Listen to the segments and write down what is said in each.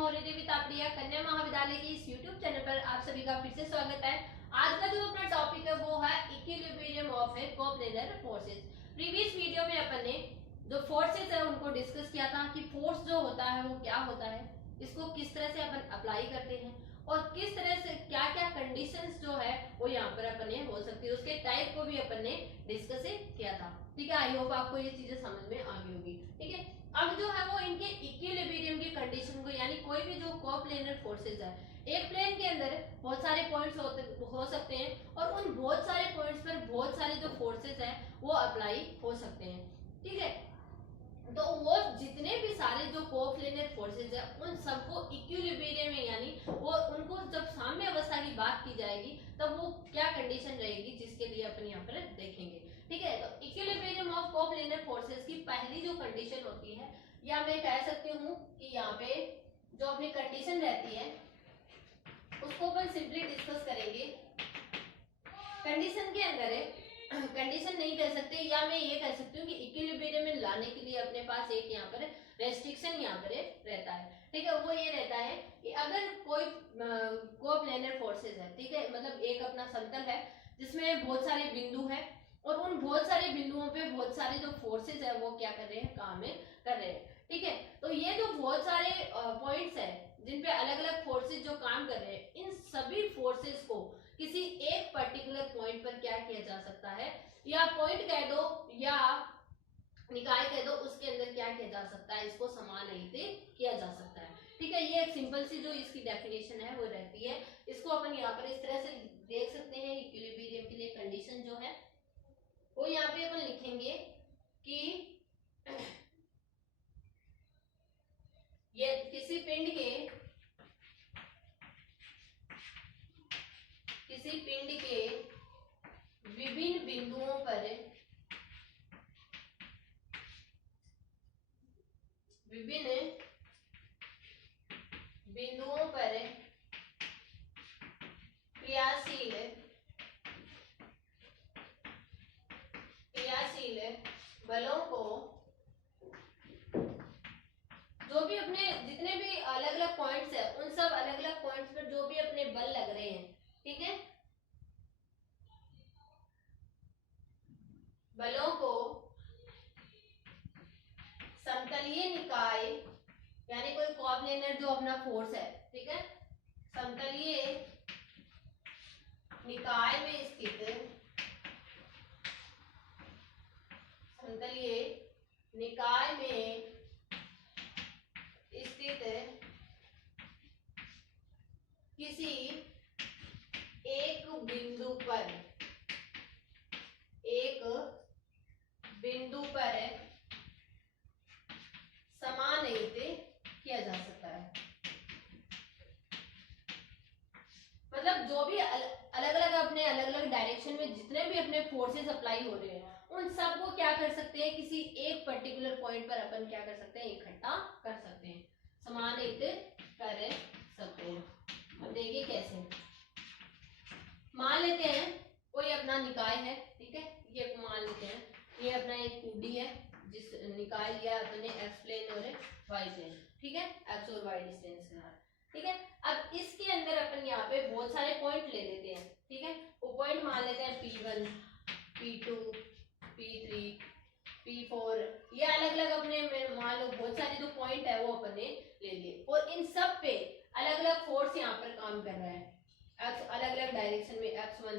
मौर्य देवी तापड़िया कन्या महाविद्यालय के इस YouTube चैनल पर आप सभी का फिर से स्वागत है। आज का जो अपना टॉपिक है वो है equilibrium of coplanar forces. Previous video में अपन ने जो फोर्सेस है उनको डिस्कस किया था कि फोर्स जो होता है वो क्या होता है, इसको किस तरह से अपन अप्लाई करते हैं और किस तरह से क्या क्या कंडीशंस जो है वो यहाँ पर अपन ने हो सकती है, उसके टाइप को भी अपन ने डिस्कस किया था। ठीक है, आई होप आपको ये चीजें समझ में आ गई होगी। ठीक है, अब जो है वो इनके इक्विलिब्रियम की कंडीशन को, यानी कोई भी जो कोप्लेनर फोर्सेस है, एक प्लेन के अंदर बहुत सारे पॉइंट्स हो सकते हैं और उन बहुत सारे पॉइंट्स पर बहुत सारे जो फोर्सेस हैं वो अप्लाई हो सकते हैं। ठीक है, तो वो जितने भी सारे जो कोप्लेनर फोर्सेस है उन सबको इक्विलिब्रियम में, यानी वो उनको जब साम्य अवस्था की बात की जाएगी तब वो क्या कंडीशन रहेगी जिसके लिए अपन यहाँ पर देखेंगे। ठीक है, तो इक्विलिब्रियम ऑफ कोप्लेनर फोर्सेस की पहली जो कंडीशन होती है, या मैं कह सकती हूँ कि यहाँ पे जो अपनी कंडीशन रहती है उसको अपन सिंपली डिस्कस करेंगे। कंडीशन के अंदर है, कंडीशन नहीं कह सकते, या मैं ये कह सकती हूँ कि इक्विलिब्रियम में लाने के लिए अपने पास एक यहाँ पर रेस्ट्रिक्शन यहाँ पर रहता है। ठीक है, वो ये रहता है कि अगर कोई कोप्लेनर फोर्सेस है, ठीक है, मतलब एक अपना समतल है जिसमें बहुत सारे बिंदु है और उन बहुत सारे बिंदुओं पे बहुत सारे जो फोर्सेस है वो क्या कर रहे हैं, काम कर रहे हैं। ठीक है, तो ये जो बहुत सारे पॉइंट्स है जिन पे अलग अलग फोर्सेस जो काम कर रहे हैं, इन सभी फोर्सेस को किसी एक पर्टिकुलर पॉइंट पर क्या किया जा सकता है, या पॉइंट कह दो या निकाय कह दो, उसके अंदर क्या किया जा सकता है, इसको समानहित किया जा सकता है। ठीक है, ये एक सिंपल सी जो इसकी डेफिनेशन है वो रहती है। इसको अपन यहाँ पर इस तरह से देख सकते हैं। इक्विलिब्रियम के लिए कंडीशन जो है वो यहाँ पे अपन लिखेंगे कि ये किसी पिंड के विभिन्न बिंदुओं पर क्रियाशील बलों को, जो भी अपने जितने भी अलग अलग पॉइंट्स है उन सब अलग अलग पॉइंट्स पर जो भी अपने बल लग रहे हैं, ठीक है, बलों को समतलीय निकाय, यानी कोई कोप्लेनर जो अपना फोर्स है, ठीक है, समतलीय निकाय में स्थित किसी एक बिंदु पर समानहित किया जा सकता है। मतलब जो भी अलग अलग अपने अलग अलग डायरेक्शन में जितने भी अपने फोर्सेस अप्लाई हो रहे हैं उन सब को क्या कर सकते हैं, किसी एक पर्टिकुलर पॉइंट पर अपन क्या कर सकते हैं, इकट्ठा कर सकते हैं, समानहित कर सकते हैं। अब देखिए कैसे, मान लेते हैं कोई अपना निकाय है, ठीक है, ये मान लेते हैं ये अपना एक 2D है जिस निकाय लिया अपने एक्स प्लेन और वाई प्लेन, ठीक है, एक्स और वाई डिस्टेंस के साथ। ठीक है, अब इसके अंदर अपन यहाँ पे बहुत सारे पॉइंट ले लेते हैं। ठीक है, वो पॉइंट मान लेते हैं P1, P2, P3, P4, ये अलग अलग अपने मान लो बहुत सारे जो पॉइंट है वो अपन ने ले लिए और इन सब पे अलग अलग फोर्स यहाँ पर काम कर रहा है। एक्स अलग अलग डायरेक्शन में, X1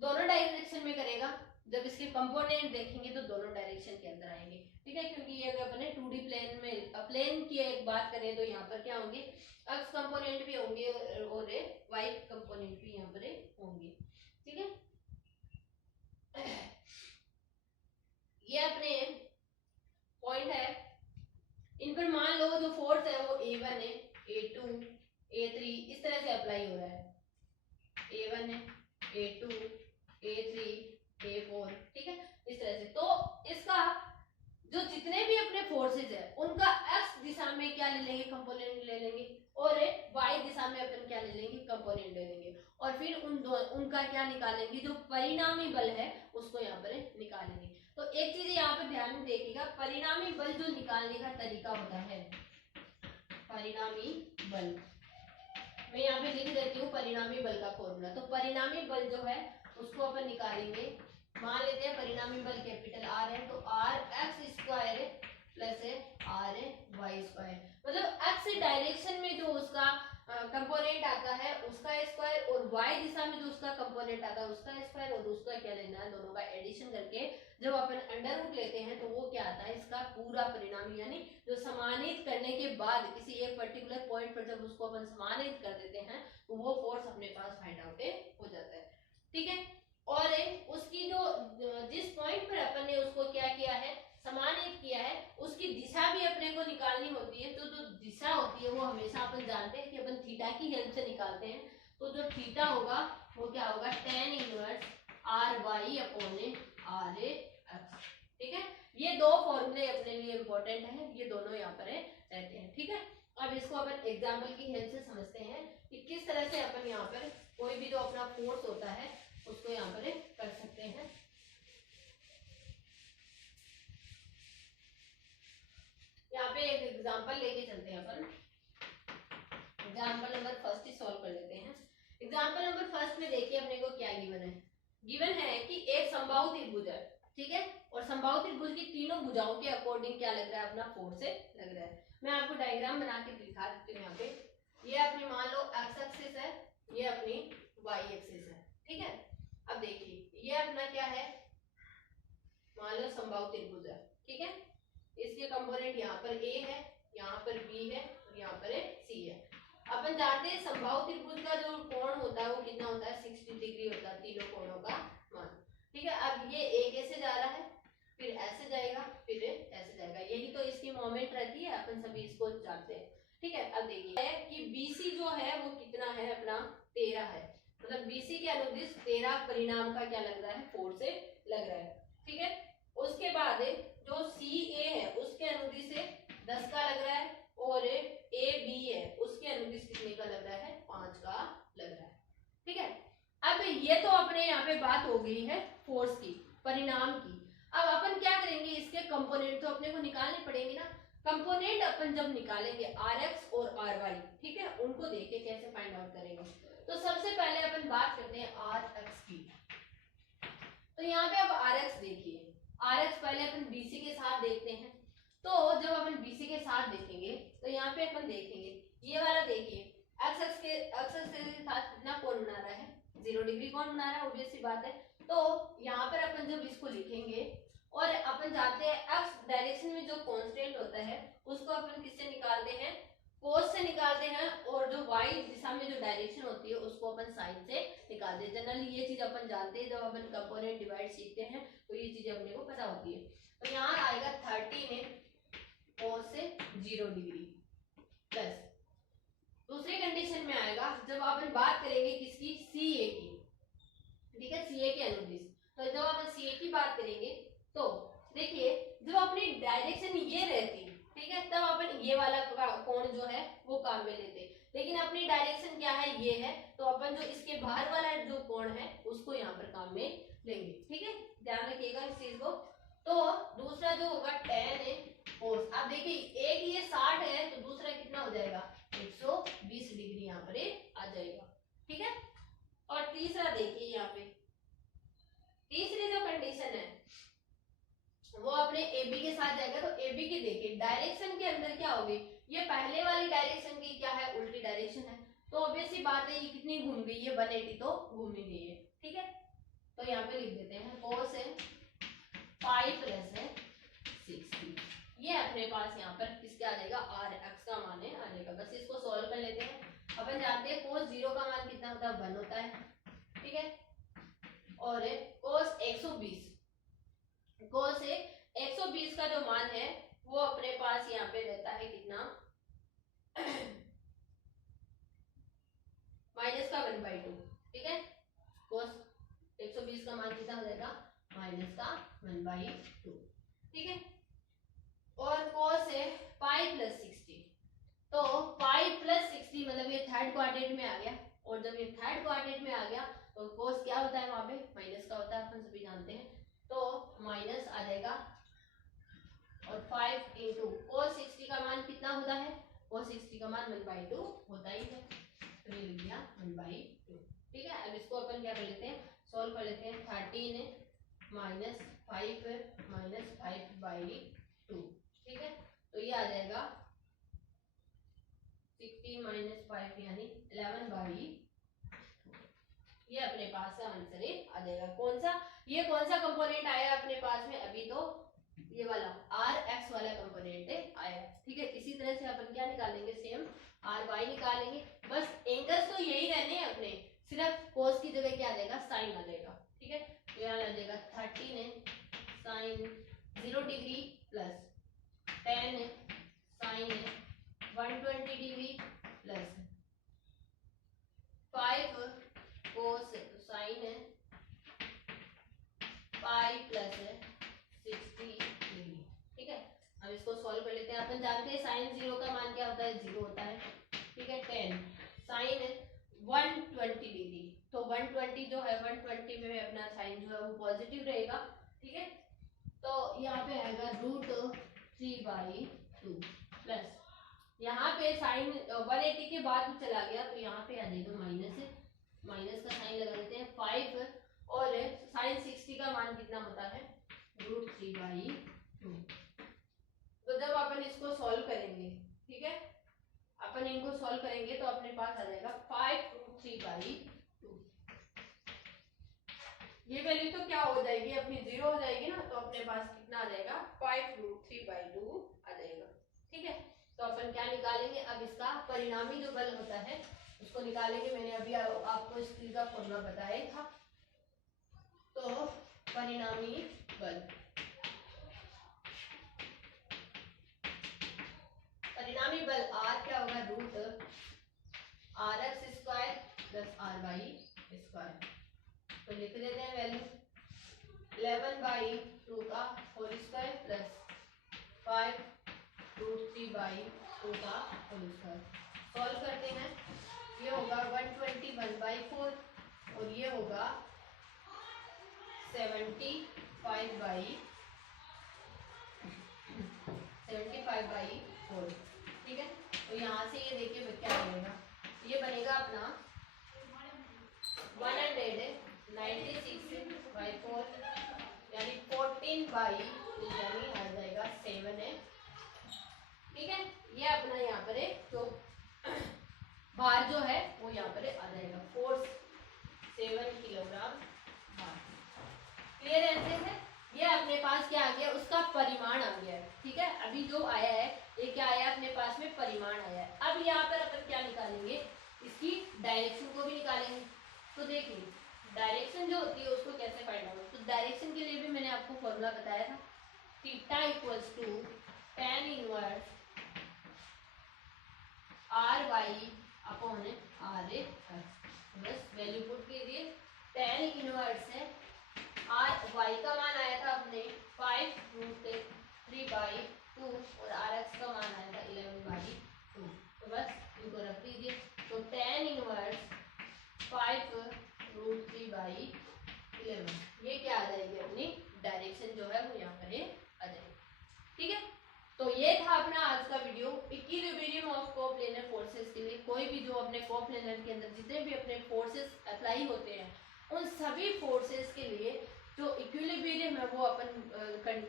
दोनों डायरेक्शन में करेगा, जब इसके कंपोनेंट देखेंगे तो दोनों डायरेक्शन के अंदर आएंगे। ठीक है, क्योंकि ये अगर अपने 2D प्लेन में प्लेन की एक बात करें तो यहाँ पर क्या होंगे, एक्स कंपोनेंट भी होंगे और वाई कंपोनेंट भी यहाँ पर होंगे। ठीक है, ये अपने पॉइंट है, इन पर मान लो जो फोर्स है वो A1 है, A2, A3 इस तरह से अप्लाई हो रहा है, A1 है, A2, A3, A4, ठीक है, इस तरह से। तो इसका जो जितने भी अपने फोर्सेस है उनका x दिशा में क्या ले लेंगे, कंपोनेंट ले लेंगे, और y दिशा में अपन क्या ले लेंगे, कंपोनेंट ले लेंगे, और फिर उनका क्या निकालेंगे, जो परिणामी बल है उसको यहाँ पर निकालेंगे। तो एक चीज यहाँ पर ध्यान में देखिएगा, परिणामी बल जो निकालने का तरीका होता है, परिणामी बल का फॉर्मूला। तो परिणामी बल जो है उसको अपन निकालेंगे। मान लेते हैं परिणामी बल कैपिटल आर है, तो R x square plus R y square, मतलब एक्स डायरेक्शन में जो उसका कंपोनेंट आता है उसका स्क्वायर, और वाई दिशा में जो उसका कंपोनेंट आता है उसका स्क्वायर, और उसका क्या लेना है, दोनों का एडिशन करके जब अपन अंडर रूट लेते हैं तो वो क्या आता है, इसका पूरा परिणाम, यानी जो समानित करने के बाद किसी एक पर्टिकुलर पॉइंट पर जब उसको अपन समानित कर देते हैं तो वो फोर्स अपने पास फाइंड आउट हो जाता है। ठीक है, और उसकी जो जिस पॉइंट पर अपन ने उसको क्या किया है, समानित किया है, उसकी दिशा भी अपने को निकालनी होती है। तो जो दिशा होती है वो हमेशा अपन जानते हैं कि अपन थीटा की हेल्प से निकालते हैं। तो जो थीटा होगा वो क्या होगा, tan inverse R y upon R x. ठीक है, ये दो फॉर्मूले अपने लिए इंपॉर्टेंट है, ये दोनों यहाँ पर रहते हैं। ठीक है, अब इसको अपन एग्जाम्पल की हेल्प से समझते हैं कि किस तरह से अपन यहाँ पर कोई भी जो अपना फोर्स होता है उसको यहाँ पर कर सकते हैं। यहाँ पे एक एग्जांपल लेके चलते हैं अपन। एग्जांपल नंबर फर्स्ट ही सॉल्व कर लेते हैं। एग्जांपल नंबर फर्स्ट में देखिए अपने को क्या गिवन है। गिवन है कि एक समबाहु त्रिभुज है, ठीक है, और समबाहु त्रिभुज की तीनों भुजाओं के अकॉर्डिंग क्या लग रहा है, अपना फोर्स लग रहा है। मैं आपको डायग्राम बना के दिखा देती हूँ। यहाँ पे ये अपनी मान लो एक्स एक्सिस है, ये अपनी वाई एक्सिस है। ठीक है, अब देखिए ये अपना क्या है, मान लो समबाहु त्रिभुज है। ठीक है, इसके कंपोनेंट यहाँ पर ए है, यहाँ पर बी है और यहाँ पर सी है। अपन जानते हैं समबाहु त्रिभुज का जो कोण होता है वो कितना होता है, 60 डिग्री होता है, तीनों कोणों का मान। ठीक है, अब ये एक ऐसे जा रहा है, फिर ऐसे जाएगा, फिर ऐसे जाएगा, यही तो इसकी मोमेंट रहती है, अपन सभी इसको जानते हैं। ठीक है, अब देखिए कि बीसी जो है वो कितना है, अपना 13 है, मतलब बीसी के अनुदिश 13 परिणाम का क्या लग रहा है, फोर्स लग रहा है। ठीक है, उसके बाद जो सी ए है उसके अनुदिश 10 का लग रहा है, और ए बी है उसके अनुदिश कितने का लग रहा है, 5 का लग रहा है। ठीक है, अब ये तो अपने यहाँ पे बात हो गई है फोर्स की, परिणाम की। अब अपन क्या करेंगे, इसके कंपोनेंट तो अपने को निकालने पड़ेंगे ना। कंपोनेंट अपन जब निकालेंगे आर एक्स और आर वाई, ठीक है, उनको देखे कैसे फाइंड आउट करेंगे। तो सबसे पहले अपन बात करते हैं आर एक्स की। तो यहाँ पे अब आर एक्स देखिए, आर एक्स पहले अपन बीसी के साथ देखते हैं। तो जब अपन बीसी के साथ देखेंगे तो यहाँ पे अपन देखेंगे ये वाला, देखिए एक्स एक्स के साथ कितना कोण बना रहा है, 0 डिग्री कोण बना रहा है, ऑब्वियस सी बात है। तो यहाँ पर अपन जब इसको लिखेंगे, और अपन जानते हैं एक्स डायरेक्शन में जो कांस्टेंट होता है उसको अपन किससे निकालते हैं, कोस से निकालते हैं, और जो वाई दिशा में जो डायरेक्शन होती है उसको अपन साइन से निकालते हैं। जनरली ये चीज अपन जानते हैं, जब अपन कंपोनेंट डिवाइड सीखते हैं तो ये चीजें अपने को पता होती है। तो यहाँ आएगा 13 कोस से 0 डिग्री प्लस, दूसरी कंडीशन में आएगा जब अपन बात करेंगे किसकी, सी ए की। ठीक है, सी ए के अनुदिश। तो जब अपन सी ए की बात करेंगे तो देखिए जब अपनी डायरेक्शन ये रहती, ठीक है, तब अपन ये वाला कोण जो है वो काम में लेते, लेकिन अपनी डायरेक्शन क्या है, ये है, तो अपन जो इसके बाहर वाला जो कोण है उसको यहाँ पर काम में लेंगे। ठीक है, ध्यान रखिएगा इस चीज को। तो दूसरा जो होगा tan कोस, अब देखिए एक ये 60 है तो दूसरा कितना हो जाएगा, 120 डिग्री यहाँ पर आ जाएगा। ठीक है, और तीसरा देखिए यहाँ पे तीसरी जो कंडीशन है वो अपने AB के साथ जाएगा। तो AB की देखिए डायरेक्शन के अंदर क्या होगी, ये पहले वाली डायरेक्शन की क्या है, उल्टी डायरेक्शन है। तो ऑब्वियस सी बात है ये कितनी घूम गई है, 180 तो घूम ही गई है। ठीक है, तो यहाँ पे लिख देते हैं cos है 5 प्लस है 60, ये अपने पास यहाँ पर किसका आ जाएगा, आर एक्स का मान आ जाएगा। बस इसको सॉल्व कर लेते हैं। अपन जानते हैं cos 0 का मान कितना होता है, 1 होता है। ठीक है, और cos 120, cos 120 का जो मान है वो अपने पास यहाँ पे रहता है कितना, माइनस का 1/2। ठीक है, cos 120 का मान कितना हो जाएगा, माइनस का 1/2। ठीक है, और cos है 5 प्लस 60, तो 5 प्लस 60 मतलब ये थर्ड क्वाड्रेंट में आ गया, और जब ये थर्ड क्वाड्रेंट में आ गया तो cos क्या होता है, वहां पे माइनस का होता है, अपन सभी जानते हैं। तो माइनस आ जाएगा, और 5 इंटू cos 60 का मान कितना होता है, cos 60 का मान 1/2 होता ही है। तो ये लिख दिया 1/2। ठीक है, अब इसको अपन क्या कर लेते हैं, सॉल्व कर लेते हैं। 13 माइनस 5 माइनस 5/2। ठीक है, तो ये आ जाएगा 16 माइनस 5 यानी 11/2। ये अपने पास का आंसर ही आ जाएगा। कौन सा, ये कौन सा कंपोनेंट आया अपने पास में, अभी तो ये वाला आर एक्स वाला कंपोनेंट आया। ठीक है, इसी तरह से अपन क्या निकालेंगे, सेम आर वाई निकालेंगे। बस एंगल्स तो यही रहने हैं अपने, सिर्फ कोस की जगह क्या आ जाएगा, साइन आ जाएगा। ठीक है, तो यहाँ आ जाएगा 13 sine 0 degree plus 10 sine 120 degree plus 5 cos sine 5 plus 60 degree. ठीक है, अब इसको सॉल्व कर लेते हैं। अपन जानते हैं साइन 0 का मान क्या होता है, 0 होता है। ठीक है, 10 साइन 120 डिग्री, तो 120 जो है 120 में अपना साइन जो है वो पॉजिटिव रहेगा। ठीक है, तो यहाँ पे आएगा √3/2 प्लस यहाँ पे साइन 180 के बाद चला गया तो यहाँ पे आ जाएगा माइनस का साइन लगा देते हैं। 5 और साइन 60 का मान कितना होता है, √3/2। तो जब अपन इसको सॉल्व करेंगे, ठीक है, अपन इनको सॉल्व करेंगे तो अपने पास आ जाएगा 5√3/2। ये वैल्यू तो क्या हो जाएगी अपनी, 0 हो जाएगी ना, तो अपने पास कितना आ जाएगा, 5√3/2 आ जाएगा। ठीक है, तो अपन क्या निकालेंगे, अब इसका परिणामी जो बल होता है उसको निकालेंगे। मैंने अभी आपको इस चीज का फॉर्मूला बताया था। तो परिणामी बल, परिणामी बल R क्या होगा, √RX² प्लस R/2। तो लिख देते हैं वैल्यू 11/2 का होल स्क्वायर प्लस 5√3/2 का होल स्क्वायर। सॉल्व करते हैं, ये होगा 121/4 और ये होगा 75/4। ठीक है, तो यहाँ से ये देखिए क्या बनेगा, ये बनेगा अपना 196/4 यानी 14/2 यानी आ जाएगा 7 है। ठीक है, ये अपना यहाँ पर है तो भार जो है वो यहाँ पर आ जाएगा 7 किलोग्राम भार। क्लियर है? ये अपने पास क्या आ गया, उसका परिमाण आ गया है। ठीक है, अभी जो आया है ये क्या आया अपने पास में, परिमाण आया है। अब यहाँ पर अपन क्या निकालेंगे, इसकी डायरेक्शन को भी निकालेंगे। तो देखिए डायरेक्शन जो होती है उसको कैसे फाइंड आउट, तो डायरेक्शन के लिए भी मैंने आपको फॉर्मूला बताया था, theta equals to tan inverse RY/RA। बस वैल्यू पुट कीजिए, tan इनवर्स है y का मान आया था अपने 5√3/2 और RX का मान आया था 11/2। तो बस इनको रख दीजिए, तो tan इनवर्स 5√3/11 ये क्या आ जाएगी, अपनी डायरेक्शन जो है वो यहाँ पर आ जाएगी। ठीक है, तो ये था अपना आज का video equilibrium of coplanar forces के लिए। कोई भी जो अपने कोप्लेनर के अंदर जितने भी अपने फोर्सेस अप्लाई होते हैं उन सभी फोर्सेस के लिए जो इक्विलिब्रियम है वो अपन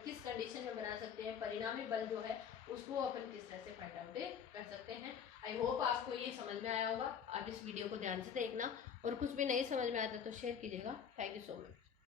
किस कंडीशन में बना सकते हैं, परिणामी बल जो है उसको अपन किस तरह से फाइंड आउट कर सकते हैं। आई होप आपको ये समझ में आया होगा। आप इस वीडियो को ध्यान से देखना और कुछ भी नहीं समझ में आता तो शेयर कीजिएगा। Thank you so much.